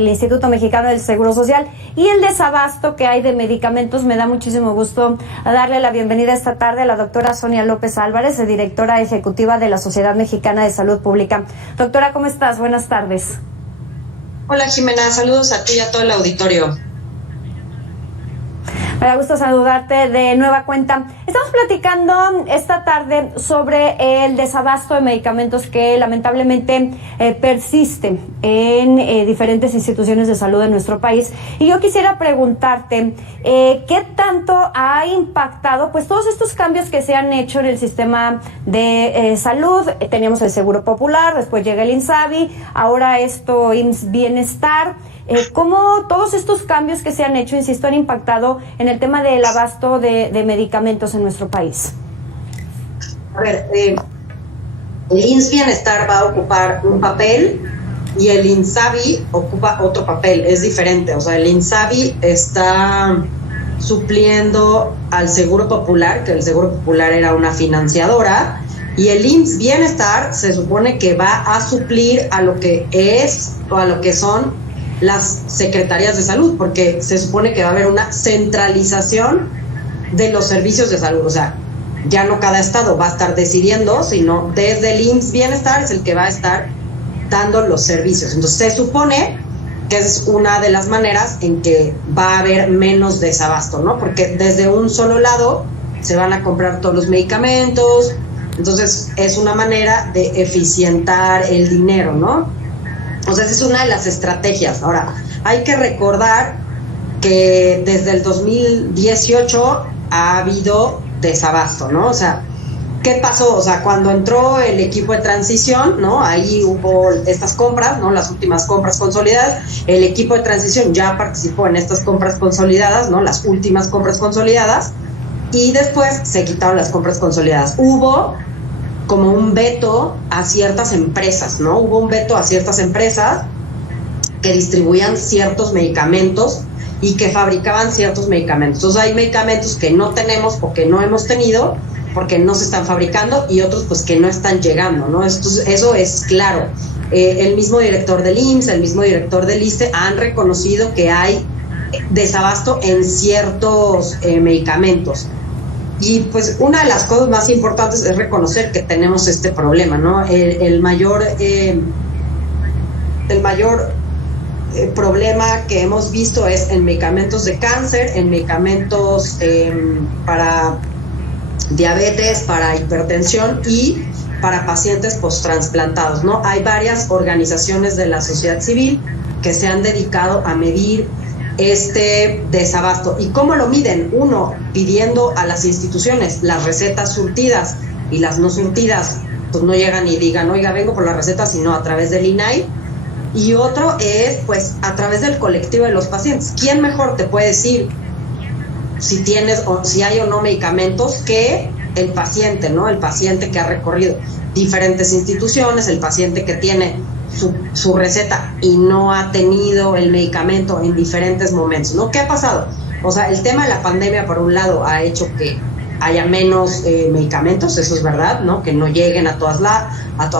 el Instituto Mexicano del Seguro Social y el desabasto que hay de medicamentos. Me da muchísimo gusto darle la bienvenida esta tarde a la doctora Sonia López Álvarez, directora ejecutiva de la Sociedad Mexicana de Salud Pública. Doctora, ¿cómo estás? Buenas tardes. Hola Jimena, saludos a ti y a todo el auditorio. Me da gusto saludarte de nueva cuenta. Estamos platicando esta tarde sobre el desabasto de medicamentos que lamentablemente persiste en diferentes instituciones de salud de nuestro país. Y yo quisiera preguntarte, ¿qué tanto ha impactado pues todos estos cambios que se han hecho en el sistema de salud? Teníamos el Seguro Popular, después llega el INSABI, ahora esto IMSS Bienestar. ¿Cómo todos estos cambios que se han hecho, insisto, han impactado en el tema del abasto de medicamentos en nuestro país? A ver, el IMSS Bienestar va a ocupar un papel y el INSABI ocupa otro papel, es diferente. O sea, el INSABI está supliendo al Seguro Popular, que el Seguro Popular era una financiadora, y el IMSS Bienestar se supone que va a suplir a lo que es o a lo que son las secretarías de salud, porque se supone que va a haber una centralización de los servicios de salud. O sea, ya no cada estado va a estar decidiendo, sino desde el IMSS Bienestar es el que va a estar dando los servicios. Entonces se supone que es una de las maneras en que va a haber menos desabasto, ¿no? Porque desde un solo lado se van a comprar todos los medicamentos. Entonces es una manera de eficientar el dinero, ¿no? O sea, esa es una de las estrategias. Ahora, hay que recordar que desde el 2018 ha habido desabasto, ¿no? O sea, ¿qué pasó? O sea, cuando entró el equipo de transición, ¿no? Ahí hubo estas compras, ¿no? Las últimas compras consolidadas. El equipo de transición ya participó en estas compras consolidadas, ¿no? Las últimas compras consolidadas. Y después se quitaron las compras consolidadas. Hubo como un veto a ciertas empresas, ¿no? Hubo un veto a ciertas empresas que distribuían ciertos medicamentos y que fabricaban ciertos medicamentos. Entonces hay medicamentos que no tenemos o que no hemos tenido porque no se están fabricando y otros pues que no están llegando, ¿no? Eso es claro. El mismo director del IMSS, el mismo director del ISSSTE han reconocido que hay desabasto en ciertos medicamentos. Y pues una de las cosas más importantes es reconocer que tenemos este problema, ¿no? El mayor problema que hemos visto es en medicamentos de cáncer, en medicamentos para diabetes, para hipertensión y para pacientes posttransplantados, ¿no? Hay varias organizaciones de la sociedad civil que se han dedicado a medir este desabasto. ¿Y cómo lo miden? Uno, pidiendo a las instituciones las recetas surtidas, y las no surtidas pues no llegan y digan, oiga, vengo por la receta, sino a través del INAI. Y otro es pues a través del colectivo de los pacientes. ¿Quién mejor te puede decir si tienes o si hay o no medicamentos que el paciente, ¿no? El paciente que ha recorrido diferentes instituciones, el paciente que tiene su receta y no ha tenido el medicamento en diferentes momentos, ¿no? ¿Qué ha pasado? O sea, el tema de la pandemia, por un lado, ha hecho que haya menos medicamentos, eso es verdad, ¿no? Que no lleguen a todas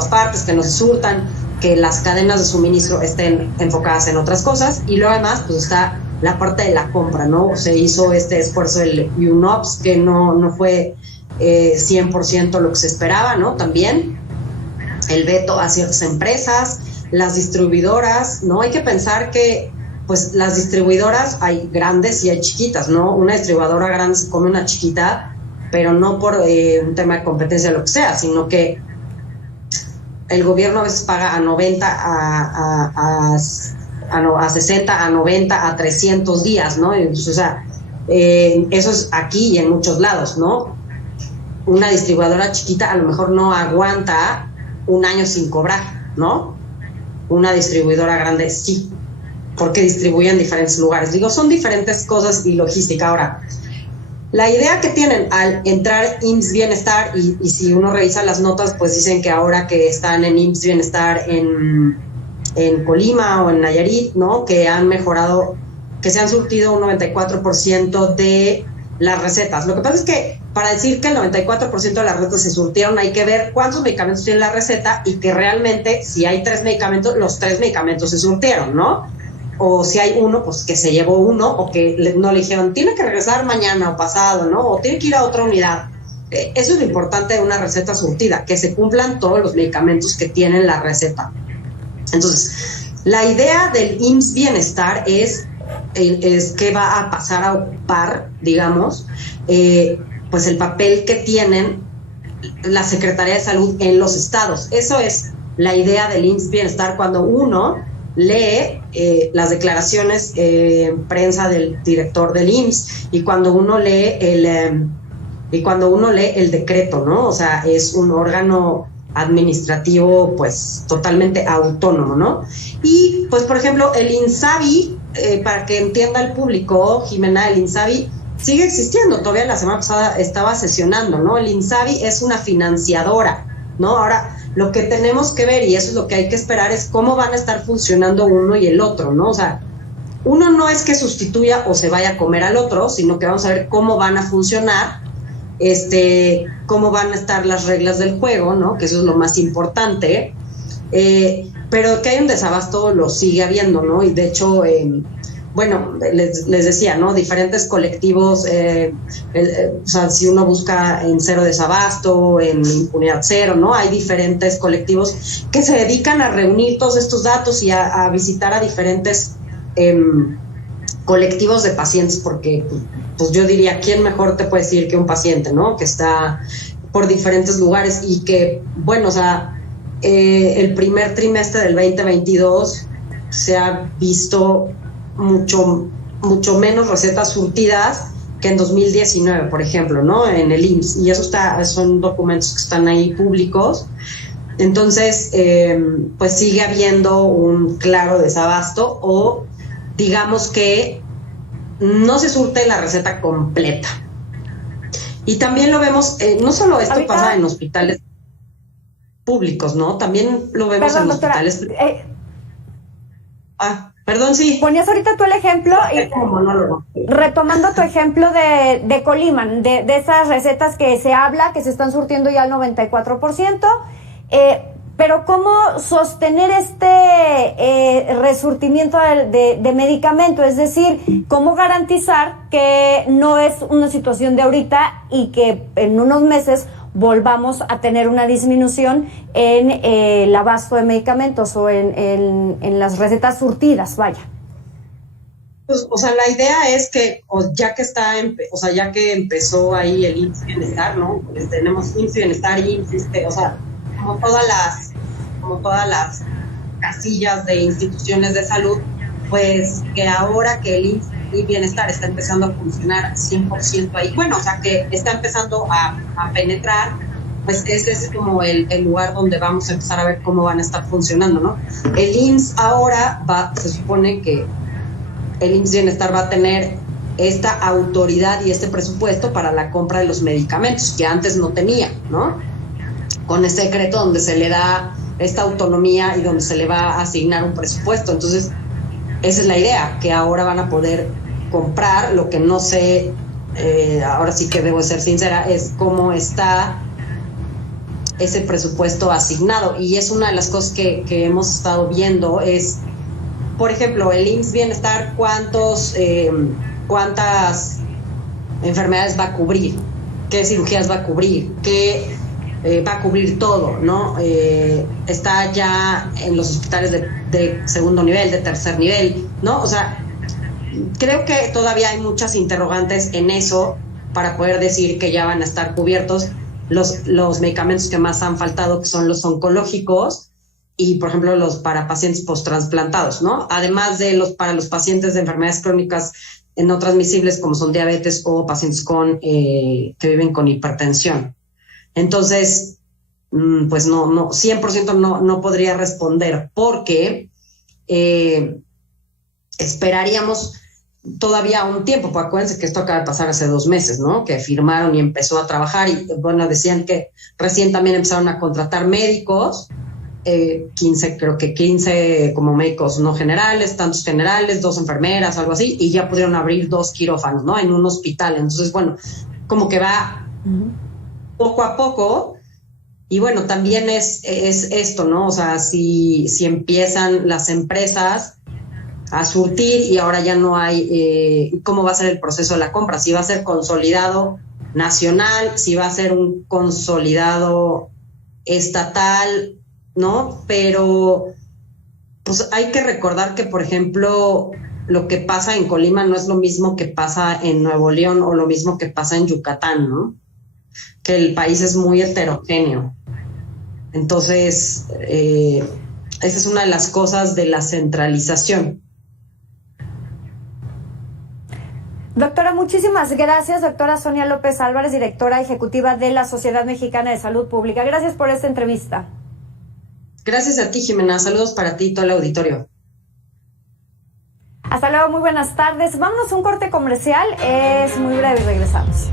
partes, que no se surtan, que las cadenas de suministro estén enfocadas en otras cosas, y luego además, pues está la parte de la compra, ¿no? Se hizo este esfuerzo del UNOPS, que no fue 100% lo que se esperaba, ¿no? También el veto a ciertas empresas, las distribuidoras, ¿no? Hay que pensar que pues las distribuidoras hay grandes y hay chiquitas, ¿no? Una distribuidora grande se come una chiquita, pero no por un tema de competencia o lo que sea, sino que el gobierno a veces paga a 90, a 60, a 90, a 300 días, ¿no? Entonces, o sea, eso es aquí y en muchos lados, ¿no? Una distribuidora chiquita a lo mejor no aguanta un año sin cobrar, ¿no? Una distribuidora grande sí, porque distribuyen en diferentes lugares. Digo, son diferentes cosas y logística. Ahora, la idea que tienen al entrar IMSS Bienestar, y si uno revisa las notas, pues dicen que ahora que están en IMSS Bienestar en Colima o en Nayarit, ¿no? Que han mejorado, que se han surtido un 94% de las recetas. Lo que pasa es que para decir que el 94% de las recetas se surtieron, hay que ver cuántos medicamentos tiene la receta y que realmente, si hay 3 medicamentos, los 3 medicamentos se surtieron, ¿no? o si hay uno, pues que se llevó uno, o que no le dijeron, tiene que regresar mañana o pasado, ¿no? O tiene que ir a otra unidad. Eso es lo importante de una receta surtida, que se cumplan todos los medicamentos que tienen la receta. Entonces, la idea del IMSS Bienestar es que va a pasar a ocupar, digamos, pues el papel que tienen la Secretaría de Salud en los estados. Eso es la idea del IMSS Bienestar cuando uno lee las declaraciones en prensa del director del IMSS y cuando uno lee el decreto, ¿no? O sea, es un órgano administrativo pues totalmente autónomo, ¿no? Y pues por ejemplo el INSABI, para que entienda el público, Jimena, el INSABI sigue existiendo, todavía la semana pasada estaba sesionando, ¿no? El INSABI es una financiadora, ¿no? Ahora, lo que tenemos que ver, y eso es lo que hay que esperar, es cómo van a estar funcionando uno y el otro, ¿no? O sea, uno no es que sustituya o se vaya a comer al otro, sino que vamos a ver cómo van a funcionar, cómo van a estar las reglas del juego, ¿no? Que eso es lo más importante. Pero que hay un desabasto lo sigue habiendo, ¿no? Y de hecho, bueno, les decía, ¿no? Diferentes colectivos, o sea, si uno busca en Cero Desabasto, en Impunidad Cero, ¿no? Hay diferentes colectivos que se dedican a reunir todos estos datos y a visitar a diferentes colectivos de pacientes, porque pues yo diría, ¿quién mejor te puede decir que un paciente, ¿no? Que está por diferentes lugares y que, bueno, o sea, el primer trimestre del 2022 se ha visto mucho menos recetas surtidas que en 2019, por ejemplo, ¿no? En el IMSS, y eso son documentos que están ahí públicos. Entonces, pues sigue habiendo un claro desabasto, o digamos que no se surte la receta completa. Y también lo vemos, no solo esto ahorita pasa en hospitales públicos, ¿no? También lo vemos en hospitales. Perdón, sí. Ponías ahorita tú el ejemplo y retomando tu ejemplo de Colima, de esas recetas que se habla, que se están surtiendo ya al 94%, pero ¿cómo sostener este resurtimiento de medicamento? Es decir, ¿cómo garantizar que no es una situación de ahorita y que en unos meses volvamos a tener una disminución en el abasto de medicamentos o en las recetas surtidas, vaya? Pues, o sea, la idea es que, ya que empezó ahí el IMSS Bienestar, ¿no? Pues tenemos IMSS Bienestar y IMSS, o sea, como todas las casillas de instituciones de salud, pues que ahora que el IMSS Bienestar está empezando a funcionar 100% ahí, bueno, o sea, que está empezando a penetrar, pues ese es como el lugar donde vamos a empezar a ver cómo van a estar funcionando, ¿no? El IMSS ahora se supone que el IMSS Bienestar va a tener esta autoridad y este presupuesto para la compra de los medicamentos, que antes no tenía, ¿no? Con ese decreto donde se le da esta autonomía y donde se le va a asignar un presupuesto. Entonces, esa es la idea, que ahora van a poder comprar. Lo que no sé, ahora sí que debo ser sincera, es cómo está ese presupuesto asignado. Y es una de las cosas que hemos estado viendo, es, por ejemplo, el IMSS Bienestar, cuántas enfermedades va a cubrir, qué cirugías va a cubrir, qué va a cubrir todo, ¿no? Está ya en los hospitales de segundo nivel, de tercer nivel, ¿no? O sea, creo que todavía hay muchas interrogantes en eso para poder decir que ya van a estar cubiertos los medicamentos que más han faltado, que son los oncológicos y, por ejemplo, los para pacientes posttransplantados, ¿no? Además de para los pacientes de enfermedades crónicas no transmisibles, como son diabetes o pacientes que viven con hipertensión. Entonces, pues no 100% no podría responder, porque esperaríamos todavía un tiempo, porque acuérdense que esto acaba de pasar hace 2 meses, ¿no? Que firmaron y empezó a trabajar, y bueno, decían que recién también empezaron a contratar médicos, 15 como médicos no generales, tantos generales, 2 enfermeras, algo así, y ya pudieron abrir 2 quirófanos, ¿no? En un hospital. Entonces, bueno, como que va poco a poco. Y bueno, también es esto, ¿no? O sea, si empiezan las empresas a surtir y ahora ya no hay cómo va a ser el proceso de la compra, si va a ser consolidado nacional, si va a ser un consolidado estatal, ¿no? Pero pues hay que recordar que, por ejemplo, lo que pasa en Colima no es lo mismo que pasa en Nuevo León o lo mismo que pasa en Yucatán, ¿no? Que el país es muy heterogéneo. Entonces, esa es una de las cosas de la centralización. Doctora, muchísimas gracias. Doctora Sonia López Álvarez, directora ejecutiva de la Sociedad Mexicana de Salud Pública. Gracias por esta entrevista. Gracias a ti, Jimena. Saludos para ti y todo el auditorio. Hasta luego, muy buenas tardes. Vámonos a un corte comercial. Es muy breve y regresamos.